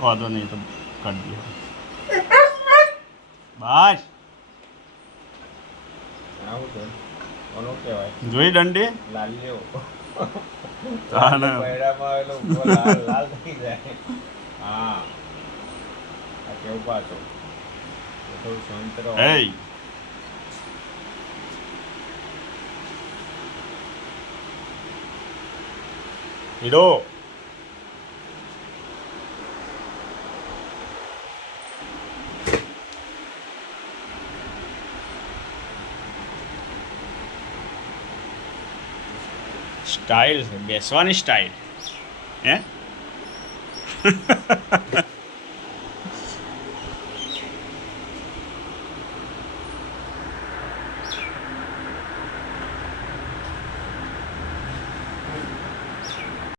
વાંધો નહીં તો કરી દો બસ આવું છે ઓનો કહેવાય જોઈ દંડી લાલ લેવો તાને પૈડામાં આવેલો ઊભો લાલ લાલ થઈ જાય હા આ કેવું પાછો થોડું શાંત રહો એ હીરો સ્ટાઇલ છે બેસવાની સ્ટાઇલ હે